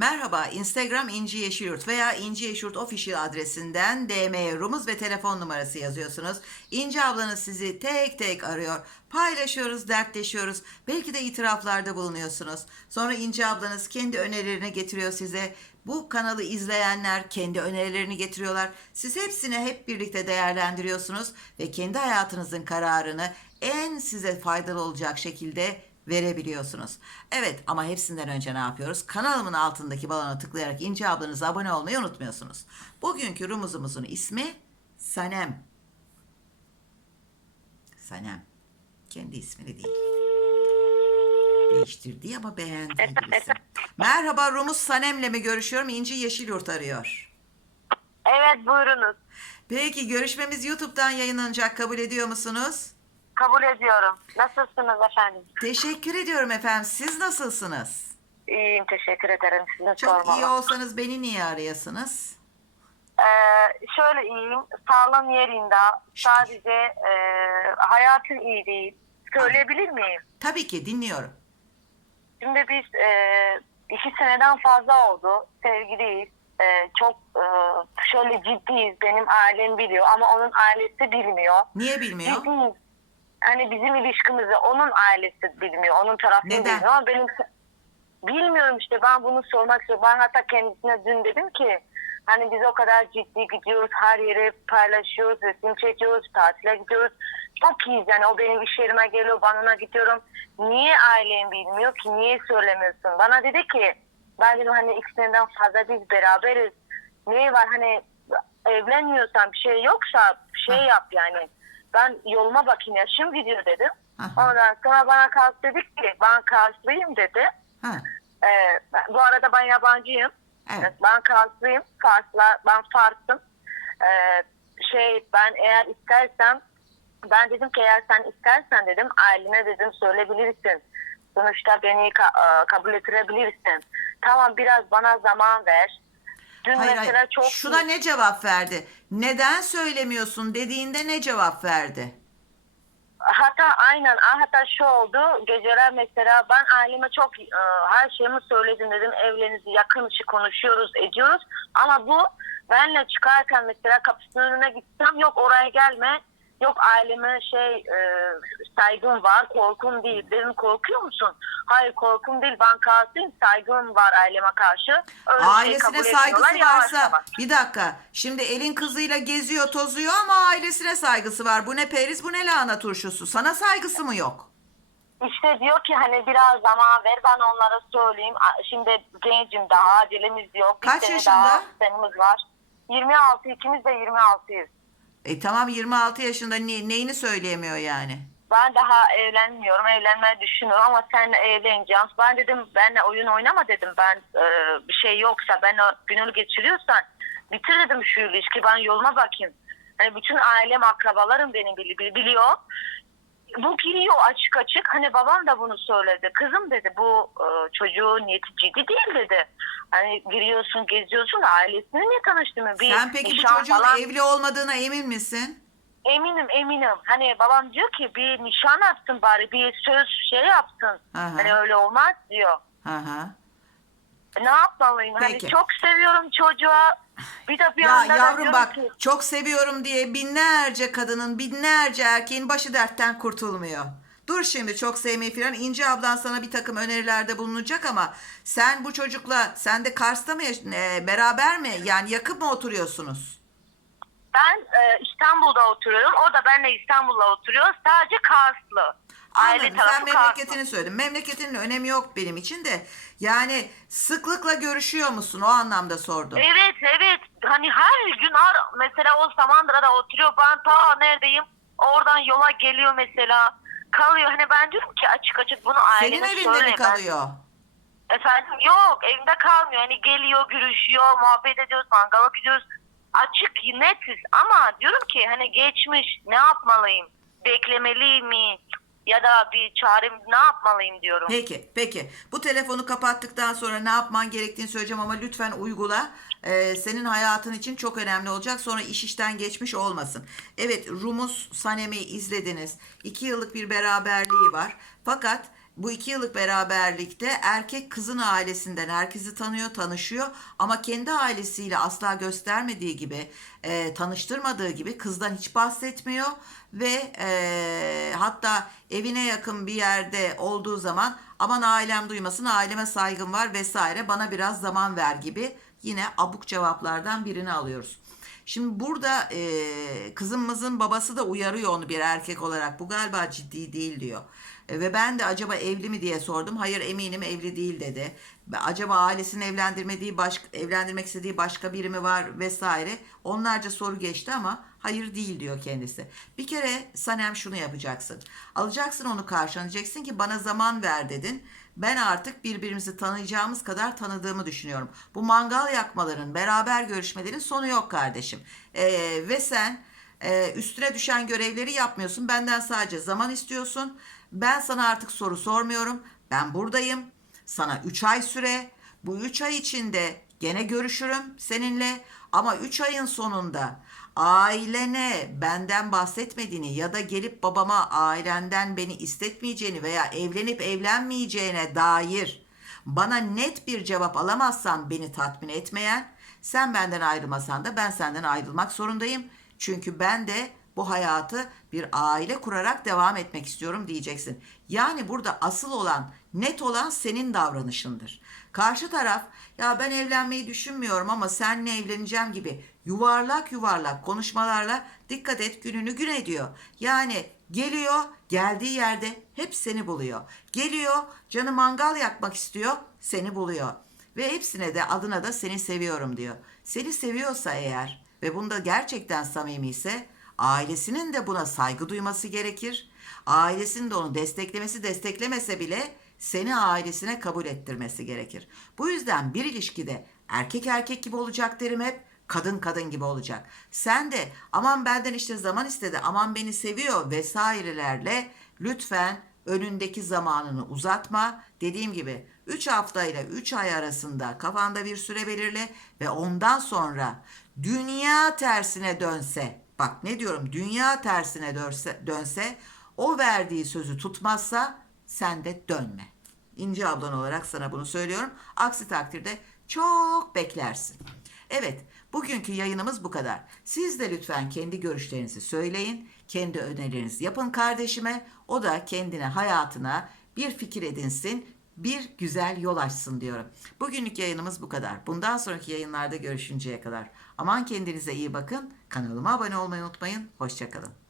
Merhaba, Instagram İnci Yeşilyurt veya İnci Yeşilyurt Official adresinden DM'ye rumuz ve telefon numarası yazıyorsunuz. İnci ablanız sizi tek tek arıyor. Paylaşıyoruz, dertleşiyoruz. Belki de itiraflarda bulunuyorsunuz. Sonra İnci ablanız kendi önerilerini getiriyor size. Bu kanalı izleyenler kendi önerilerini getiriyorlar. Siz hepsini hep birlikte değerlendiriyorsunuz ve kendi hayatınızın kararını en size faydalı olacak şekilde verebiliyorsunuz. Evet ama hepsinden önce ne yapıyoruz? Kanalımın altındaki balona tıklayarak İnci ablanıza abone olmayı unutmuyorsunuz. Bugünkü rumuzumuzun ismi Sanem. Sanem. Kendi ismini değil. Değiştirdiği ama isim. Merhaba Rumuz Sanem'le mi görüşüyorum? İnci Yeşilyurt arıyor. Evet buyurunuz. Peki görüşmemiz YouTube'dan yayınlanacak kabul ediyor musunuz? Kabul ediyorum. Nasılsınız efendim? Teşekkür ediyorum efendim. Siz nasılsınız? İyiyim teşekkür ederim. Sizin Çok sormalı. iyi olsanız beni niye arayasınız? Ee, şöyle iyiyim. Sağlam yerinde. Sadece e, hayatım iyi değil. Söyleyebilir miyim? Tabii ki dinliyorum. Şimdi biz e, iki seneden fazla oldu. Sevgiliyiz. E, çok e, şöyle ciddiyiz. Benim ailem biliyor ama onun ailesi bilmiyor. Niye bilmiyor? Ciddiyiz. Hani bizim ilişkimizi onun ailesi bilmiyor. Onun tarafını Neden? bilmiyor ama benim bilmiyorum işte ben bunu sormak istiyorum. Ben hatta kendisine dün dedim ki hani biz o kadar ciddi gidiyoruz her yere paylaşıyoruz, resim çekiyoruz, tatile gidiyoruz. Çok iyiyiz yani o benim iş yerime geliyor, ben ona gidiyorum. Niye ailem bilmiyor ki? Niye söylemiyorsun? Bana dedi ki ben dedim hani ikisinden fazla biz beraberiz. Ne var hani evlenmiyorsan bir şey yoksa bir şey yap yani. Ben yoluma bakayım yaşım gidiyor dedim. Aha. Ondan sonra bana kalk dedik ki ben Karslıyım dedi. Ha, Ee, ben- bu arada ben yabancıyım. Evet. Ben Karslıyım. Karsla, ben Fars'ım. Ee, şey ben eğer istersem ben dedim ki eğer sen istersen dedim ailene dedim söyleyebilirsin. Sonuçta beni ka- e, kabul ettirebilirsin. Tamam biraz bana zaman ver. Dün hayır mesela hayır. çok Şuna ne cevap verdi? Neden söylemiyorsun dediğinde ne cevap verdi? Hatta aynen hatta şu oldu geceler mesela ben aileme çok e, her şeyimi söyledim dedim evlerinizi yakın içi konuşuyoruz ediyoruz ama bu benle çıkarken mesela kapısının önüne gitsem yok oraya gelme yok aileme şey e, saygım var korkum değil dedim korkuyor musun? Hayır korkum değil ben kalsayım saygım var aileme karşı. Öyle şey Ailesine saygısı varsa yavaş. bir dakika. Şimdi elin kızıyla geziyor tozuyor ama ailesine saygısı var. Bu ne periz bu ne lahana turşusu. Sana saygısı mı yok? İşte diyor ki hani biraz zaman ver ben onlara söyleyeyim. Şimdi gencim daha acelemiz yok. Kaç yaşında? Daha var. 26 ikimiz de 26'yız. E tamam 26 yaşında ne- neyini söyleyemiyor yani? Ben daha evlenmiyorum. Evlenmeyi düşünüyorum ama seninle evleneceğim. Ben dedim benle oyun oynama dedim. Ben e, bir şey yoksa ben gününü geçiriyorsan bitir dedim şu ilişki. Ben yoluma bakayım. Hani bütün ailem akrabalarım beni bili- biliyor. Bu giriyor açık açık. Hani babam da bunu söyledi. Kızım dedi bu e, çocuğun niyeti ciddi değil dedi. Hani giriyorsun geziyorsun ailesini niye tanıştın? Bir Sen peki bu nişan çocuğun falan- evli olmadığına emin misin? Eminim eminim. Hani babam diyor ki bir nişan atsın bari bir söz şey yapsın. Aha. Hani öyle olmaz diyor. Hı hı. Ne yapmalıyım? Peki. Hani çok seviyorum çocuğa. Bir de bir Ya anda da yavrum bak ki çok seviyorum diye binlerce kadının binlerce erkeğin başı dertten kurtulmuyor. Dur şimdi çok sevmeyi filan İnce ablan sana bir takım önerilerde bulunacak ama sen bu çocukla sen de Kars'ta mı yaş- e, beraber mi yani yakın mı oturuyorsunuz? ben e, İstanbul'da oturuyorum. O da benle İstanbul'da oturuyor. Sadece Karslı. Aile Anladım. tarafı Sen memleketini söyledin. Memleketinin önemi yok benim için de. Yani sıklıkla görüşüyor musun? O anlamda sordum. Evet evet. Hani her gün ar mesela o Samandıra'da oturuyor. Ben ta neredeyim? Oradan yola geliyor mesela. Kalıyor. Hani ben diyorum ki açık açık bunu Senin evinde söyle. mi Ben- kalıyor? Efendim yok evimde kalmıyor. Hani geliyor, görüşüyor, muhabbet ediyoruz, mangala gidiyoruz. Açık, netiz ama diyorum ki hani geçmiş ne yapmalıyım? Beklemeliyim mi? Ya da bir çarem ne yapmalıyım diyorum. Peki, peki. Bu telefonu kapattıktan sonra ne yapman gerektiğini söyleyeceğim ama lütfen uygula. Ee, senin hayatın için çok önemli olacak. Sonra iş işten geçmiş olmasın. Evet, Rumus Sanem'i izlediniz. İki yıllık bir beraberliği var. Fakat bu iki yıllık beraberlikte erkek kızın ailesinden herkesi tanıyor, tanışıyor ama kendi ailesiyle asla göstermediği gibi, e, tanıştırmadığı gibi kızdan hiç bahsetmiyor ve e, hatta evine yakın bir yerde olduğu zaman aman ailem duymasın, aileme saygım var vesaire bana biraz zaman ver gibi yine abuk cevaplardan birini alıyoruz. Şimdi burada e, kızımızın babası da uyarıyor onu bir erkek olarak. Bu galiba ciddi değil diyor. E, ve ben de acaba evli mi diye sordum. Hayır eminim evli değil dedi. Acaba ailesinin evlendirmediği başka evlendirmek istediği başka biri mi var vesaire. Onlarca soru geçti ama hayır değil diyor kendisi. Bir kere Sanem şunu yapacaksın. Alacaksın onu karşına diyeceksin ki bana zaman ver dedin. Ben artık birbirimizi tanıyacağımız kadar tanıdığımı düşünüyorum. Bu mangal yakmaların, beraber görüşmelerin sonu yok kardeşim. Ee, ve sen e, üstüne düşen görevleri yapmıyorsun. Benden sadece zaman istiyorsun. Ben sana artık soru sormuyorum. Ben buradayım. Sana 3 ay süre. Bu 3 ay içinde gene görüşürüm seninle. Ama 3 ayın sonunda ailene benden bahsetmediğini ya da gelip babama ailenden beni istetmeyeceğini veya evlenip evlenmeyeceğine dair bana net bir cevap alamazsan beni tatmin etmeyen, sen benden ayrılmasan da ben senden ayrılmak zorundayım. Çünkü ben de bu hayatı bir aile kurarak devam etmek istiyorum diyeceksin. Yani burada asıl olan, net olan senin davranışındır. Karşı taraf ya ben evlenmeyi düşünmüyorum ama seninle evleneceğim gibi yuvarlak yuvarlak konuşmalarla dikkat et gününü gün ediyor. Yani geliyor geldiği yerde hep seni buluyor. Geliyor canı mangal yakmak istiyor seni buluyor. Ve hepsine de adına da seni seviyorum diyor. Seni seviyorsa eğer ve bunda gerçekten samimi ise ailesinin de buna saygı duyması gerekir. Ailesinin de onu desteklemesi desteklemese bile seni ailesine kabul ettirmesi gerekir. Bu yüzden bir ilişkide erkek erkek gibi olacak derim hep kadın kadın gibi olacak. Sen de aman benden işte zaman istedi aman beni seviyor vesairelerle lütfen önündeki zamanını uzatma. Dediğim gibi 3 hafta ile 3 ay arasında kafanda bir süre belirle ve ondan sonra dünya tersine dönse bak ne diyorum dünya tersine dönse, dönse o verdiği sözü tutmazsa sen de dönme. İnce ablan olarak sana bunu söylüyorum. Aksi takdirde çok beklersin. Evet, bugünkü yayınımız bu kadar. Siz de lütfen kendi görüşlerinizi söyleyin, kendi önerilerinizi yapın kardeşime. O da kendine, hayatına bir fikir edinsin, bir güzel yol açsın diyorum. Bugünlük yayınımız bu kadar. Bundan sonraki yayınlarda görüşünceye kadar. Aman kendinize iyi bakın. Kanalıma abone olmayı unutmayın. Hoşçakalın.